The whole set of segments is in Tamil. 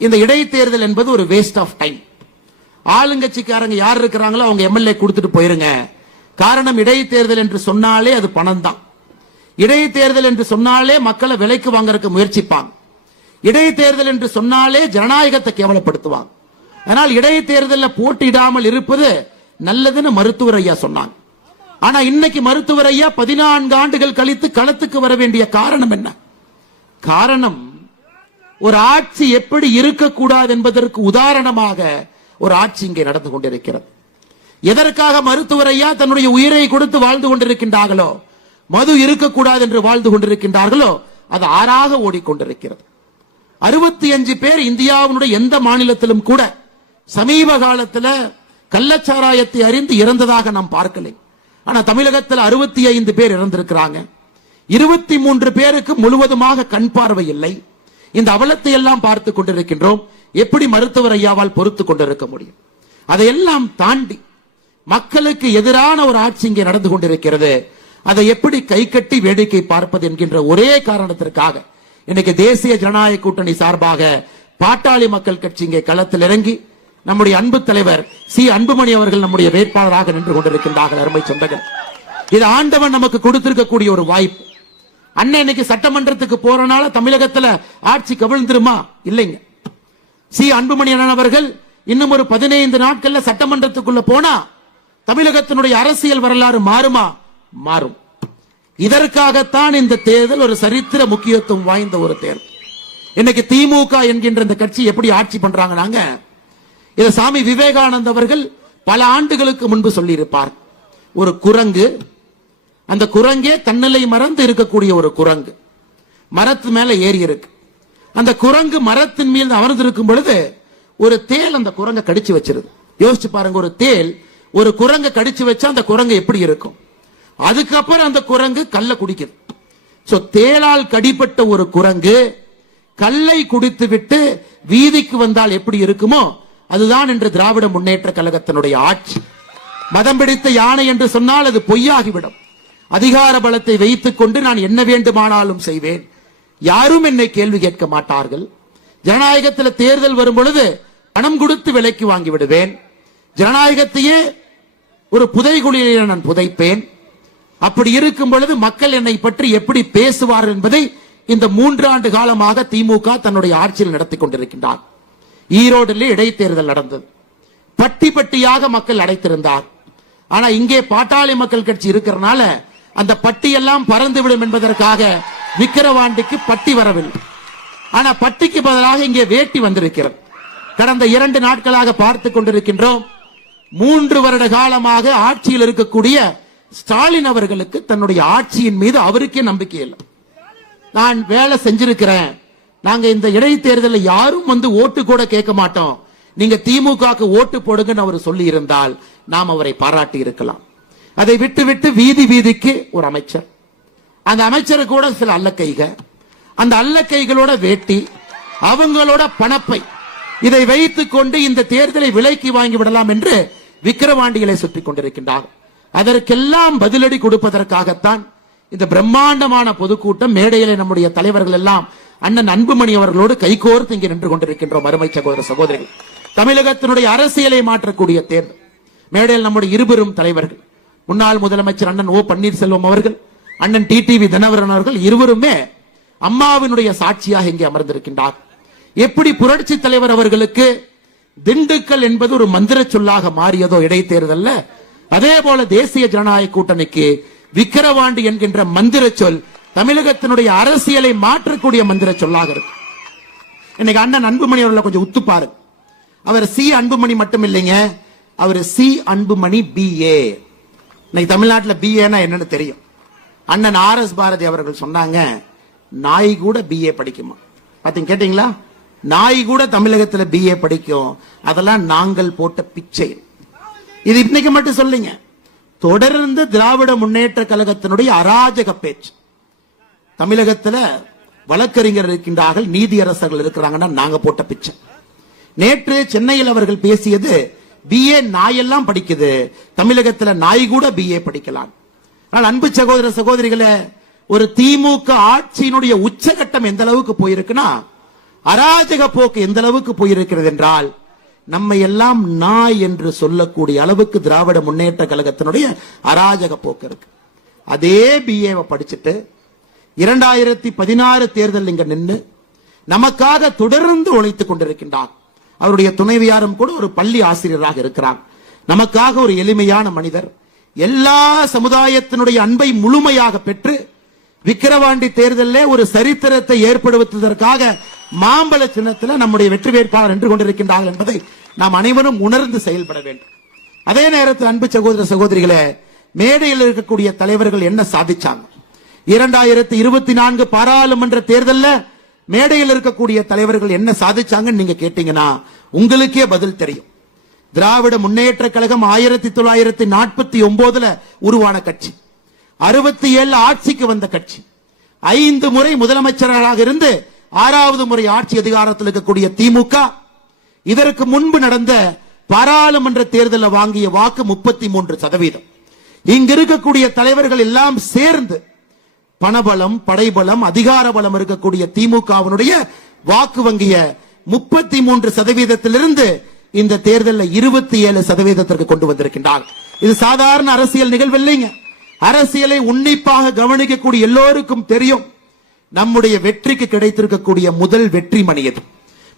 இந்த இடைத்தேர்தல் என்பது ஒரு வேஸ்ட் ஆஃப் டைம். ஆளுங்கட்சிக்காரங்க யார் இருக்கிறாங்களோ அவங்க எம்எல்ஏ கொடுத்துட்டு போயிருங்க. காரணம், இடைத்தேர்தல் என்று சொன்னாலே அது பணம் தான். இடைத்தேர்தல் என்று சொன்னாலே மக்களை விலைக்கு வாங்கறதுக்கு முயற்சிப்பாங்க. இடைத்தேர்தல் என்று சொன்னாலே ஜனநாயகத்தை கேவலப்படுத்துவாங்க. ஆனால் இடைத்தேர்தலில் போட்டியிடாமல் இருப்பது நல்லதுன்னு மருத்துவர் ஐயா சொன்னாங்க. ஆனா இன்னைக்கு மருத்துவர் ஐயா 14 ஆண்டுகள் கழித்து களத்துக்கு வர வேண்டிய காரணம் என்ன? காரணம், ஒரு ஆட்சி எப்படி இருக்கக்கூடாது என்பதற்கு உதாரணமாக ஒரு ஆட்சி இங்கே நடந்து கொண்டிருக்கிறது. எதற்காக மருத்துவர் ஐயா தன்னுடைய உயிரை கொடுத்து வாழ்ந்து கொண்டிருக்கின்றார்களோ, மது இருக்கக்கூடாது என்று வாழ்ந்து கொண்டிருக்கின்றார்களோ, அது ஆறாக ஓடிக்கொண்டிருக்கிறது. 65 பேர் இந்தியாவினுடைய எந்த மாநிலத்திலும் கூட சமீப காலத்தில் கள்ளச்சாராயத்தை அறிந்து இறந்ததாக நாம் பார்க்கலை. ஆனா தமிழகத்தில் 65 பேர் இறந்திருக்கிறாங்க. 23 பேருக்கு முழுவதுமாக கண் பார்வை இல்லை. இந்த அவலத்தை எல்லாம் பார்த்து கொண்டிருக்கின்றோம். எப்படி மருத்துவர் ஐயாவால் பொறுத்து கொண்டிருக்க முடியும்? அதையெல்லாம் தாண்டி மக்களுக்கு எதிரான ஒரு ஆட்சி இங்கே நடந்து கொண்டிருக்கிறது. அதை எப்படி கை கட்டி வேடிக்கை பார்ப்பது என்கின்ற ஒரே காரணத்திற்காக இன்னைக்கு தேசிய ஜனநாயக கூட்டணி சார்பாக பாட்டாளி மக்கள் கட்சி இங்கே களத்தில் இறங்கி நம்முடைய அன்பு தலைவர் சி அன்புமணி அவர்கள் நம்முடைய வேட்பாளராக நின்று கொண்டிருக்கின்றார்கள். அருமை சொந்தங்கள், இது ஆண்டவன் நமக்கு கொடுத்திருக்கக்கூடிய ஒரு வாய்ப்பு. அண்ணன் இன்னைக்கு சட்டமன்றத்துக்கு போறனால தமிழகத்துல ஆட்சி கவிழ்ந்துருமா? இல்லைங்க. சி அன்புமணி அண்ணன் அவர்கள் இன்னும் ஒரு 15 நாட்கள்ல சட்டமன்றத்துக்குள்ள போனா தமிழகத்தினுடைய அரசியல் வரலாறு மாறுமா? மாறும். இதற்காகத்தான் இந்த தேர்தல் ஒரு சரித்திர முக்கியத்துவம் வாய்ந்த ஒரு தேர்தல். இன்னைக்கு திமுக என்கின்ற இந்த கட்சி எப்படி ஆட்சி பண்றாங்க? இதை சாமி விவேகானந்த அவர்கள் பல ஆண்டுகளுக்கு முன்பு சொல்லி இருப்பார். ஒரு குரங்கு, அந்த குரங்கே தன்னிலை மறந்து இருக்கக்கூடிய ஒரு குரங்கு மரத்து மேல ஏறி இருக்கு. அந்த குரங்கு மரத்தின் மீது அமர்ந்திருக்கும் பொழுது ஒரு தேல் அந்த குரங்கை கடிச்சு வச்சிருது. யோசிச்சு பாருங்க, ஒரு தேல் ஒரு குரங்கை கடிச்சு வச்சா அந்த குரங்கு எப்படி இருக்கும்? அதுக்கப்புறம் அந்த குரங்கு கல்லை குடிக்குது. சோ தேளால் கடிப்பட்ட ஒரு குரங்கு கல்லை குடித்து விட்டு வீதிக்கு வந்தால் எப்படி இருக்குமோ அதுதான் என்று திராவிட முன்னேற்ற கழகத்தினுடைய ஆட்சி. மதம் பிடித்த யானை என்று சொன்னால் அது பொய்யாகிவிடும். அதிகார பலத்தை வைத்துக் கொண்டு நான் என்ன வேண்டுமானாலும் செய்வேன், யாரும் என்னை கேள்வி கேட்க மாட்டார்கள். ஜனநாயகத்தில் தேர்தல் வரும் பொழுது பணம் கொடுத்து விலைக்கு வாங்கி விடுவேன். ஜனநாயகத்தையே ஒரு புதைகுழியில் நான் புதைப்பேன். அப்படி இருக்கும் பொழுது மக்கள் என்னை பற்றி எப்படி பேசுவார்கள் என்பதை இந்த 3 ஆண்டு காலமாக திமுக தன்னுடைய ஆட்சியில் நடத்தி கொண்டிருக்கின்றார். ஈரோடில் இடைத்தேர்தல் நடந்தது. பட்டி பட்டியாக மக்கள் அடைத்திருந்தார். ஆனா இங்கே பாட்டாளி மக்கள் கட்சி இருக்கிறனால அந்த பட்டியெல்லாம் பறந்துவிடும் என்பதற்காக விக்கிரவாண்டிக்கு பட்டி வரவில்லை. ஆனா பட்டிக்கு பதிலாக இங்கே வேட்டி வந்திருக்கிறது. கடந்த 2 நாட்களாக பார்த்து கொண்டிருக்கின்றோம். 3 வருட காலமாக ஆட்சியில் இருக்கக்கூடிய ஸ்டாலின் அவர்களுக்கு தன்னுடைய ஆட்சியின் மீது அவருக்கே நம்பிக்கை இல்லை. நான் வேலை செஞ்சிருக்கிறேன், நாங்க இந்த இடைத்தேர்தலில் யாரும் வந்து ஓட்டு கூட கேட்க மாட்டோம், நீங்க திமுக ஓட்டு போடுங்கன்னு அவர் சொல்லி இருந்தால் நாம் அவரை பாராட்டி இருக்கலாம். அதை விட்டு விட்டு வீதி வீதிக்கு ஒரு அமைச்சர், அந்த அமைச்சர் கூட சில அல்லக்கைக, அந்த அல்லக்கைகளோட வேட்டி, அவங்களோட பணப்பை, இதை வைத்துக் கொண்டு இந்த தேர்தலை விலைக்கு வாங்கி விடலாம் என்று விக்கிரவாண்டிகளை சுற்றிக் கொண்டிருக்கின்றார். அதற்கெல்லாம் பதிலடி கொடுப்பதற்காகத்தான் இந்த பிரம்மாண்டமான பொதுக்கூட்டம். மேடையிலே நம்முடைய தலைவர்கள் எல்லாம் அண்ணன் அன்புமணி அவர்களோடு கைகோர்த்து இங்கே நின்று கொண்டிருக்கின்றோம். அருமை சகோதர சகோதரிகள், தமிழகத்தினுடைய அரசியலை மாற்றக்கூடிய தேர்தல். மேடையில் நம்முடைய இருவரும் தலைவர்கள், முன்னாள் முதலமைச்சர் அண்ணன் ஓ பன்னீர்செல்வம் அவர்கள், அண்ணன் டிடிவி தினகரன் அவர்கள், இருவருமே அம்மாவினுடைய சாட்சியாக இங்கே அமர்ந்திருக்கின்றார். எப்படி புரட்சி தலைவர் அவர்களுக்கு திண்டுக்கல் என்பது ஒரு மந்திர சொல்லாக மாறியதோ இடைத்தேர்தல்ல, அதே போல தேசிய ஜனநாயக கூட்டணிக்கு விக்கிரவாண்டி என்கின்ற மந்திர சொல் தமிழகத்தினுடைய அரசியலை மாற்றக்கூடிய மந்திர சொல்லாக இருக்கு. இன்னைக்கு அண்ணன் அன்புமணி அவர்களை கொஞ்சம் உத்துப்பாரு. அவர் சி அன்புமணி மட்டும் இல்லைங்க, அவர் சி அன்புமணி BA. இன்னைக்கு தமிழ்நாட்டில் BAனா என்னன்னு தெரியும். அண்ணன் RS பாரதி அவர்கள் சொன்னாங்க, நாய் கூட BA படிக்குமா? பாத்தீங்க, கேட்டீங்களா? நாய் கூட தமிழகத்தில் BA படிக்கும். அதெல்லாம் நாங்கள் போட்ட பிச்சை. இது இன்னைக்கு மட்டும் சொல்லுங்க, தொடர்ந்து திராவிட முன்னேற்ற கழகத்தினுடைய அராஜக பேச்சு. தமிழகத்தில் வழக்கறிஞர் இருக்கின்றார்கள், நீதியரசர்கள் இருக்கிறாங்கன்னா நாங்க போட்ட பிச்சை. நேற்று சென்னையில் அவர்கள் பேசியது, BA நாயெல்லாம் படிக்குது, தமிழகத்தில் நாய் கூட BA படிக்கலாம். ஆனால் அன்பு சகோதர சகோதரிகளே, ஒரு திமுக ஆட்சியினுடைய உச்சகட்டம் எந்த அளவுக்கு போயிருக்குன்னா, அராஜக போக்கு எந்த அளவுக்கு போயிருக்கிறது என்றால் நம்மை எல்லாம் நாய் என்று சொல்லக்கூடிய அளவுக்கு திராவிட முன்னேற்ற கழகத்தினுடைய அராஜக போக்கு இருக்கு. அதே பிஏவை படிச்சுட்டு 2016 தேர்தல் இங்க நின்று நமக்காக தொடர்ந்து உழைத்துக் கொண்டிருக்கின்றார். அவருடைய துணைவியாரும் கூட ஒரு பள்ளி ஆசிரியராக இருக்கிறார். நமக்காக ஒரு எளிமையான மனிதர், எல்லா சமுதாயத்தினுடைய அன்பை முழுமையாக பெற்று விக்கிரவாண்டி தேர்தலில் ஒரு சரித்திரத்தை ஏற்படுத்துவதற்காக மாம்பழ சின்னத்தில் நம்முடைய வெற்றி வேட்பாளர் நின்று கொண்டிருக்கின்றார்கள் என்பதை நாம் அனைவரும் உணர்ந்து செயல்பட வேண்டும். அதே நேரத்தில் அன்பு சகோதர சகோதரிகளே, மேடையில் இருக்கக்கூடிய தலைவர்கள் என்ன சாதிச்சாங்க? 2024 பாராளுமன்ற தேர்தலில் மேடையில் இருக்கக்கூடிய தலைவர்கள் என்ன சாதிச்சாங்கன்னு நீங்க கேட்டீங்கன்னா உங்களுக்கே பதில் தெரியும். திராவிட முன்னேற்ற கழகம் 1949 உருவான கட்சி, 67 ஆட்சிக்கு வந்த கட்சி, 5 முறை முதலமைச்சராக இருந்து 6வது முறை ஆட்சி அதிகாரத்தில் இருக்கக்கூடிய திமுக, இதற்கு முன்பு நடந்த பாராளுமன்ற தேர்தலில் வாங்கிய வாக்கு 33%. இங்க இருக்கக்கூடிய தலைவர்கள் எல்லாம் சேர்ந்து பணபலம், படைபலம், அதிகார பலம் இருக்கக்கூடிய திமுகவினுடைய வாக்கு வங்கிய 33%இலிருந்து இந்த தேர்தலில் 27% கொண்டு வந்திருக்கின்றார். இது சாதாரண அரசியல் நிகழ்வு இல்லைங்க. அரசியலை உன்னிப்பாக கவனிக்கக்கூடிய எல்லோருக்கும் தெரியும் நம்முடைய வெற்றிக்கு கிடைத்திருக்கக்கூடிய முதல் வெற்றி மணி இது.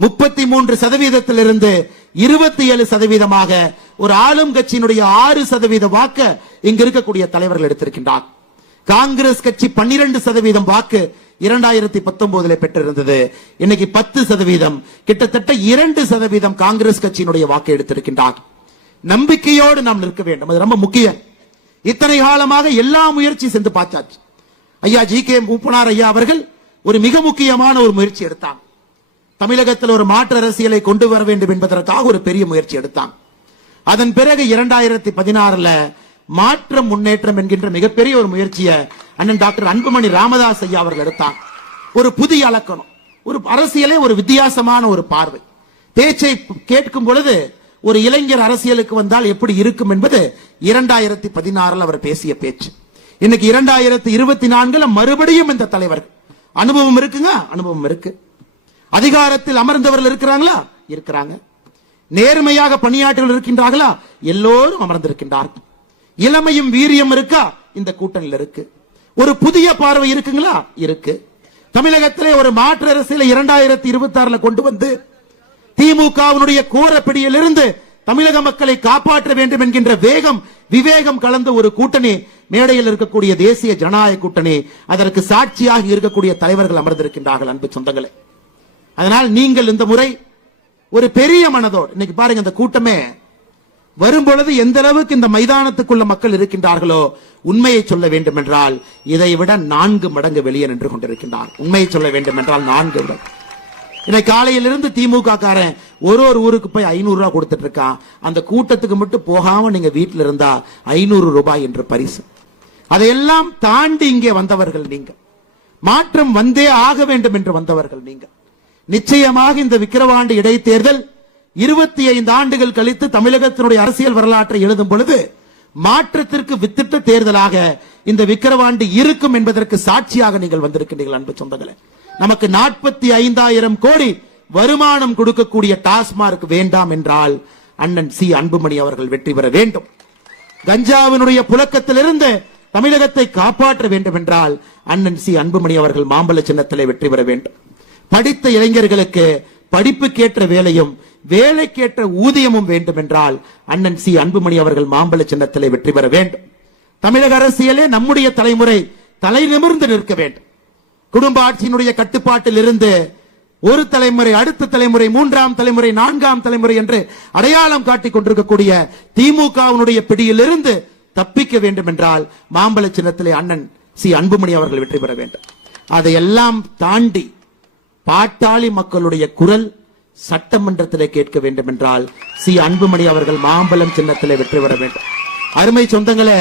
33%இலிருந்து 27% ஒரு ஆளும் கட்சியினுடைய 6% வாக்கு இங்க இருக்கக்கூடிய தலைவர்கள் எடுத்திருக்கின்றார். காங்கிரஸ் கட்சி 12% வாக்கு 2019 பெற்றிருந்தது. இன்னைக்கு 10%, கிட்டத்தட்ட 2% காங்கிரஸ் கட்சியினுடைய வாக்கு எடுத்திருக்கின்றார். நம்பிக்கையோடு நாம் நிற்க வேண்டும், அது ரொம்ப முக்கியம். இத்தனை காலமாக எல்லா முயற்சி சென்று பார்த்தாச்சு. ஐயா ஜி.கே. மூப்பனார் ஐயா அவர்கள் ஒரு மிக முக்கியமான ஒரு முயற்சி எடுத்தாங்க. தமிழகத்தில் ஒரு மாற்று அரசியலை கொண்டு வர வேண்டும் என்பதற்காக ஒரு பெரிய முயற்சி எடுத்தாங்க. அதன் பிறகு 2016 மாற்றம் முன்னேற்றம் என்கின்ற மிகப்பெரிய ஒரு முயற்சியை அண்ணன் டாக்டர் அன்புமணி ராமதாஸ் ஐயா அவர்கள் எடுத்தாங்க. ஒரு புதிய அலக்கணம், ஒரு அரசியலே ஒரு வித்தியாசமான ஒரு பார்வை. பேச்சை கேட்கும் பொழுது ஒரு இளைஞர் அரசியலுக்கு வந்தால் எப்படி இருக்கும் என்பது 2016 அவர் பேசிய பேச்சு. இன்னைக்கு 2024 மறுபடியும் இந்த தலைவர்கள் அனுபவம் இருக்குங்க, அனுபவம் இருக்கு. அதிகாரத்தில் அமர்ந்தவர்கள் இருக்கிறாங்களா? இருக்கிறாங்க. நேர்மையாக பணியாற்றல் இருக்கின்றார்களா? எல்லோரும் அமர்ந்திருக்கின்றார்கள். இளமையும் வீரியம் இருக்கா? இந்த கூட்டணியில் இருக்கு. ஒரு புதிய பார்வை இருக்குங்களா? இருக்கு. தமிழகத்திலே ஒரு மாற்று அரசியலை 2026 கொண்டு வந்து திமுகவினுடைய கோரப்பிடியிலிருந்து தமிழக மக்களை காப்பாற்ற வேண்டும் என்கின்ற வேகம், விவேகம் கலந்த ஒரு கூட்டணி மேடையில் இருக்கக்கூடிய தேசிய ஜனநாயக கூட்டணி. அதற்கு சாட்சியாக இருக்கக்கூடிய தலைவர்கள் அமர்ந்திருக்கின்றார்கள். அன்பு சொந்தங்களே, அதனால் நீங்கள் இந்த முறை ஒரு பெரிய மனதோடு, இன்னைக்கு பாருங்க, இந்த கூட்டமே வரும்பொழுது எந்த அளவுக்கு இந்த மைதானத்துக்குள்ள மக்கள் இருக்கின்றார்களோ, உண்மையை சொல்ல வேண்டும் என்றால் இதை விட 4 மடங்கு வெளியே நின்று கொண்டிருக்கின்றார். உண்மையை சொல்ல வேண்டும் என்றால் 4 விட. இன்னைக்கு காலையிலிருந்து திமுக காரன் ஒரு ஊருக்கு போய் 500 ரூபாய் கொடுத்துட்டு இருக்கான். அந்த கூட்டத்துக்கு மட்டும் போகாம நீங்க வீட்டில் இருந்தா 500 ரூபாய் என்று பரிசு. அதையெல்லாம் தாண்டி இங்கே வந்தவர்கள் நீங்க. மாற்றம் வந்தே ஆக வேண்டும் என்று வந்தவர்கள் நீங்க. நிச்சயமாக இந்த விக்கிரவாண்டி இடைத்தேர்தல் 25 ஆண்டுகள் கழித்து தமிழகத்தினுடைய அரசியல் வரலாற்றை எழுதும் பொழுது மாற்றத்திற்கு வித்திட்ட தேர்தலாக இந்த விக்கிரவாண்டி இருக்கும் என்பதற்கு சாட்சியாக நீங்கள் வந்திருக்கின்றீர்கள். அன்பு சொந்தங்களே, நமக்கு 45,000 கோடி வருமானம் கொடுக்கக்கூடிய டாஸ்மார்க் வேண்டாம் என்றால் அண்ணன் சி அன்புமணி அவர்கள் வெற்றி பெற வேண்டும். கஞ்சாவினுடைய புழக்கத்திலிருந்து தமிழகத்தை காப்பாற்ற வேண்டும் என்றால் அண்ணன் சி அன்புமணி அவர்கள் மாம்பழ சின்னத்திலே வெற்றி பெற வேண்டும். படித்த இளைஞர்களுக்கு படிப்புக்கேற்ற வேலையும் வேலைக்கேற்ற ஊதியமும் வேண்டும் என்றால் அண்ணன் சி அன்புமணி அவர்கள் மாம்பழ சின்னத்திலே வெற்றி பெற வேண்டும். தமிழக அரசியலே நம்முடைய தலைமுறை தலை நிமிர்ந்து நிற்க வேண்டும். குடும்ப ஆட்சியினுடைய கட்டுப்பாட்டில் இருந்து ஒரு தலைமுறை, அடுத்த தலைமுறை, 3ஆம் தலைமுறை, 4ஆம் தலைமுறை என்று அடையாளம் காட்டிக் கொண்டிருக்கக்கூடிய திமுகவினுடைய பிடியிலிருந்து தப்பிக்க வேண்டும் என்றால் மாம்பழ சின்னத்திலே அண்ணன் சி அன்புமணி அவர்கள் வெற்றி பெற வேண்டும். அதையெல்லாம் தாண்டி பாட்டாளி மக்களுடைய குரல் சட்டமன்றத்திலே கேட்க வேண்டும் என்றால் சி அன்புமணி அவர்கள் மாம்பழம் சின்னத்திலே வெற்றி பெற வேண்டும். அருமை சொந்தங்களே,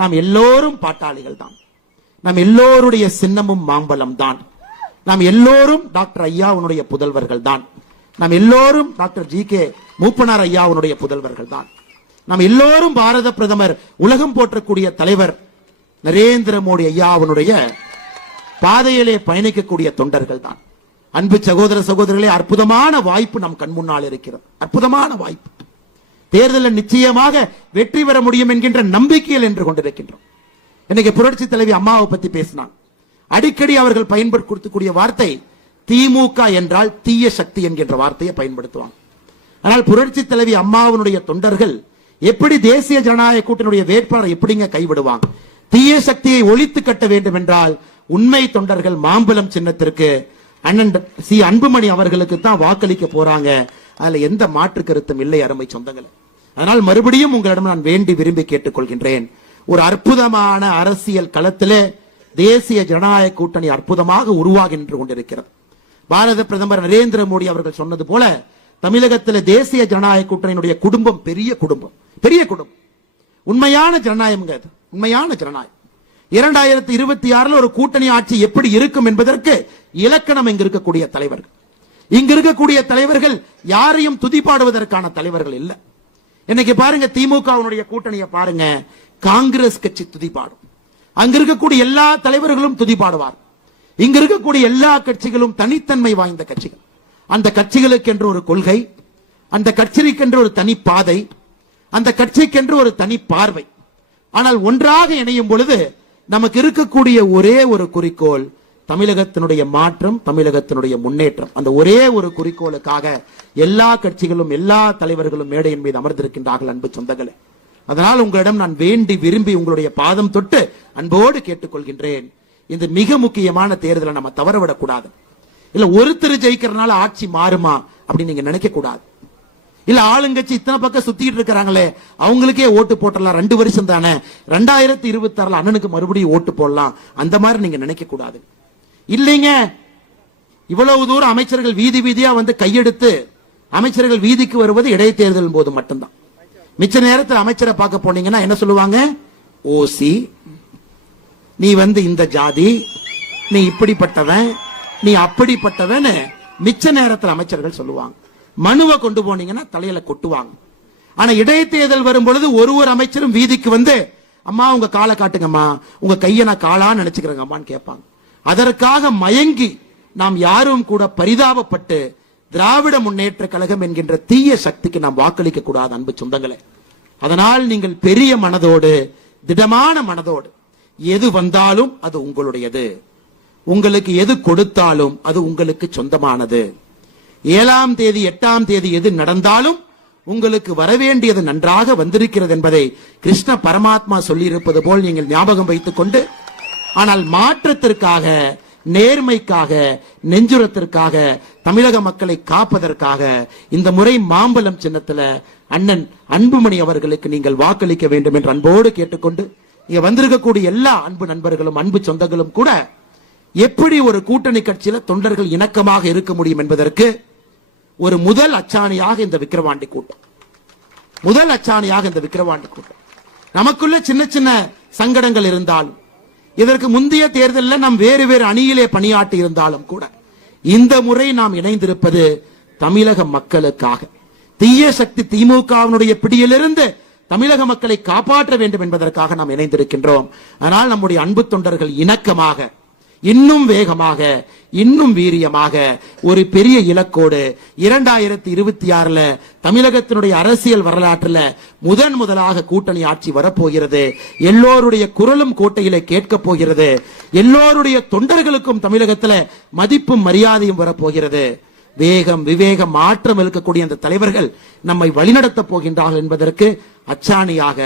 நாம் எல்லோரும் பாட்டாளிகள் தான். நாம் எல்லோருடைய சின்னமும் மாம்பழம் தான். நாம் எல்லோரும் டாக்டர் ஐயாவுடைய புதல்வர்கள் தான். நாம் எல்லோரும் டாக்டர் ஜி.கே. மூப்பனார் ஐயாவுடைய புதல்வர்கள் தான். நாம் எல்லோரும் பாரத பிரதமர், உலகம் போற்றக்கூடிய தலைவர் நரேந்திர மோடி ஐயாவுடைய பாதையிலே பயணிக்கக்கூடிய தொண்டர்கள் தான். அன்பு சகோதர சகோதரிகளே, அற்புதமான வாய்ப்பு நம் கண் முன்னால் இருக்கிறது. அற்புதமான வாய்ப்பு. தேர்தலில் நிச்சயமாக வெற்றி பெற முடியும் என்கின்ற நம்பிக்கையில் என்று கொண்டிருக்கின்றோம். இன்னைக்கு புரட்சி தலைவி அம்மாவை பத்தி பேசினாங்க. அடிக்கடி அவர்கள் பயன்படுத்தக்கூடிய வார்த்தை திமுக என்றால் தீய சக்தி என்கின்ற வார்த்தையை பயன்படுத்துவாங்க. ஆனால் புரட்சி தலைவி அம்மாவுடைய தொண்டர்கள் எப்படி தேசிய ஜனநாயக கூட்டணியுடைய வேட்பாளரை எப்படிங்க கைவிடுவாங்க? தீய சக்தியை ஒழித்து கட்ட வேண்டும் என்றால் உண்மை தொண்டர்கள் மாம்பழம் சின்னத்திற்கு அண்ணன் சி அன்புமணி அவர்களுக்கு தான் வாக்களிக்க போறாங்க. அதுல எந்த மாற்று கருத்தும் இல்லை அருமை சொந்தங்களே. அதனால் மறுபடியும் உங்களிடம் நான் வேண்டி விரும்பி கேட்டுக்கொள்கின்றேன். ஒரு அற்புதமான அரசியல் களத்திலே தேசிய ஜனநாயக கூட்டணி அற்புதமாக உருவாகின்ற கொண்டிருக்கிறது. பாரத பிரதமர் நரேந்திர மோடி அவர்கள் சொன்னது போல தமிழகத்தில் தேசிய ஜனநாயக கூட்டணியினுடைய குடும்பம் பெரிய குடும்பம், பெரிய குடும்பம். உண்மையான ஜனநாயகம், உண்மையான ஜனநாயகம். 2026 ஒரு கூட்டணி ஆட்சி எப்படி இருக்கும் என்பதற்கு இலக்கணம் இங்கு இருக்கக்கூடிய தலைவர்கள். இங்க இருக்கக்கூடிய தலைவர்கள் யாரையும் துதிப்பாடுவதற்கான தலைவர்கள் இல்ல. இன்னைக்கு பாருங்க, திமுகவுடைய கூட்டணியை பாருங்க, காங்கிரஸ் கட்சி துதிப்பாடும். அங்க இருக்கக்கூடிய எல்லா தலைவர்களும் துதிப்பாடுவார். இங்க இருக்கக்கூடிய எல்லா கட்சிகளும் தனித்தன்மை வாய்ந்த கட்சிகள். அந்த கட்சிகளுக்கு என்று ஒரு கொள்கை, அந்த கட்சிக்கென்று ஒரு தனி பாதை, அந்த கட்சிக்கென்று ஒரு தனி பார்வை. ஆனால் ஒன்றாக இணையும் பொழுது நமக்கு இருக்கக்கூடிய ஒரே ஒரு குறிக்கோள் தமிழகத்தினுடைய மாற்றம், தமிழகத்தினுடைய முன்னேற்றம். அந்த ஒரே ஒரு குறிக்கோளுக்காக எல்லா கட்சிகளும் எல்லா தலைவர்களும் மேடையின் மீது அமர்ந்திருக்கின்றார்கள் அன்பு சொந்தங்களே. அதனால் உங்களிடம் நான் வேண்டி விரும்பி உங்களுடைய பாதம் தொட்டு அன்போடு கேட்டுக்கொள்கின்றேன். இந்த மிக முக்கியமான தேர்தலை நம்ம தவறவிடக் கூடாது. இல்ல ஒருத்தர் ஜெயிக்கிறதுனால ஆட்சி மாறுமா அப்படின்னு நீங்க நினைக்க கூடாது. இல்ல ஆளுங்கட்சி இத்தனை பக்கம் சுத்திட்டு இருக்கிறாங்களே, அவங்களுக்கே ஓட்டு போட்டலாம், 2 வருஷம் தானே, 2026 அண்ணனுக்கு மறுபடியும் ஓட்டு போடலாம், அந்த மாதிரி நீங்க நினைக்க கூடாது. இல்லைங்க, இவ்வளவு தூரம் அமைச்சர்கள் வீதி வீதியா வந்து கையெடுத்து அமைச்சர்கள் வீதிக்கு வருவது இடைத்தேர்தல் போது மட்டும்தான். மிச்ச நேரத்தில் அமைச்சரை பார்க்க போனீங்கன்னா என்ன சொல்லுவாங்க? ஓசி, நீ வந்து இந்த ஜாதி, நீ இப்படிப்பட்டவன், நீ அப்படிப்பட்டவன் மிச்ச நேரத்தில் அமைச்சர்கள் சொல்லுவாங்க. மனுவை கொண்டு போனீங்கன்னா தலையில கொட்டுவாங்க. ஆனா இடைத்தேர்தல் வரும் பொழுது ஒரு அமைச்சரும் வீதிக்கு வந்து அம்மா உங்க காலை காட்டுங்கம்மா, உங்க கையை நான் காலா நினைச்சுக்கிறேங்க அம்மான்னு கேட்பாங்க. அதற்காக மயங்கி நாம் யாரும் கூட பரிதாபப்பட்டு திராவிட முன்னேற்ற கழகம் என்கின்ற தீய சக்திக்கு நாம் வாக்களிக்க கூடாது அன்பு சொந்தங்களே. அதனால் நீங்கள் பெரிய மனதோடு, திடமான மனதோடு, எது வந்தாலும் அது உங்களுடையது, உங்களுக்கு எது கொடுத்தாலும் அது உங்களுக்கு சொந்தமானது. 7ஆம் தேதி 8ஆம் தேதி எது நடந்தாலும் உங்களுக்கு வரவேண்டியது நன்றாக வந்திருக்கிறது என்பதை கிருஷ்ண பரமாத்மா சொல்லியிருப்பது போல் நீங்கள் ஞாபகம் வைத்துக் கொண்டு, ஆனால் மாற்றத்திற்காக, நேர்மைக்காக, நெஞ்சுரத்திற்காக, தமிழக மக்களை காப்பதற்காக இந்த முறை மாம்பழம் சின்னத்தில் அண்ணன் அன்புமணி அவர்களுக்கு நீங்கள் வாக்களிக்க வேண்டும் என்று அன்போடு கேட்டுக்கொண்டு, இங்க வந்திருக்கக்கூடிய எல்லா அன்பு நண்பர்களும் அன்பு சொந்தங்களும் கூட எப்படி ஒரு கூட்டணி கட்சியில தொண்டர்கள் இணக்கமாக இருக்க முடியும் என்பதற்கு ஒரு முதல் அச்சாணியாக இந்த விக்கிரவாண்டி கூட்டம், முதல் அச்சாணியாக இந்த விக்கிரவாண்டி கூட்டம். நமக்குள்ள சின்ன சின்ன சங்கடங்கள் இருந்தாலும், இதற்கு முந்தைய தேர்தலில் நாம் வேறு வேறு அணியிலே பணியாற்றி இருந்தாலும் கூட இந்த முறை நாம் இணைந்திருப்பது தமிழக மக்களுக்காக. தீய சக்தி திமுகவினுடைய பிடியிலிருந்து தமிழக மக்களை காப்பாற்ற வேண்டும் என்பதற்காக நாம் இணைந்திருக்கின்றோம். ஆனால் நம்முடைய அன்பு தொண்டர்கள் இணக்கமாக, இன்னும் வேகமாக, இன்னும் வீரியமாக ஒரு பெரிய இலக்கோடு 2026 தமிழகத்தினுடைய அரசியல் வரலாற்றில் முதலாக கூட்டணி ஆட்சி வரப்போகிறது. எல்லோருடைய குரலும் கோட்டையிலே கேட்க போகிறது. எல்லோருடைய தொண்டர்களுக்கும் தமிழகத்தில் மதிப்பும் மரியாதையும் வரப்போகிறது. வேகம், விவேகம், மாற்றம் இருக்கக்கூடிய அந்த தலைவர்கள் நம்மை வழிநடத்த போகின்றார்கள் என்பதற்கு அச்சாணியாக,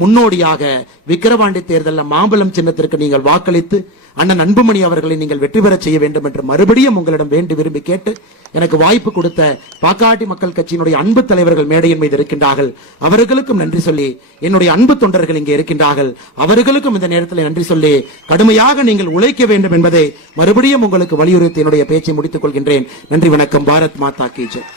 முன்னோடியாக விக்கிரவாண்டி தேர்தலில் மாம்பழம் சின்னத்திற்கு நீங்கள் வாக்களித்து அண்ணன் அன்புமணி அவர்களை நீங்கள் வெற்றி பெற செய்ய வேண்டும் என்று மறுபடியும் உங்களிடம் வேண்டி விரும்பி கேட்டு, எனக்கு வாய்ப்பு கொடுத்த பாக்காட்டி மக்கள் கட்சியினுடைய அன்பு தலைவர்கள் மேடையின் மீது இருக்கின்றார்கள், அவர்களுக்கும் நன்றி சொல்லி, என்னுடைய அன்பு தொண்டர்கள் இங்கே இருக்கின்றார்கள், அவர்களுக்கும் இந்த நேரத்தில் நன்றி சொல்லி, கடுமையாக நீங்கள் உழைக்க வேண்டும் என்பதை மறுபடியும் உங்களுக்கு வலியுறுத்தி என்னுடைய பேச்சை முடித்துக் கொள்கின்றேன். நன்றி, வணக்கம். பாரத் மாதா கி ஜெய்.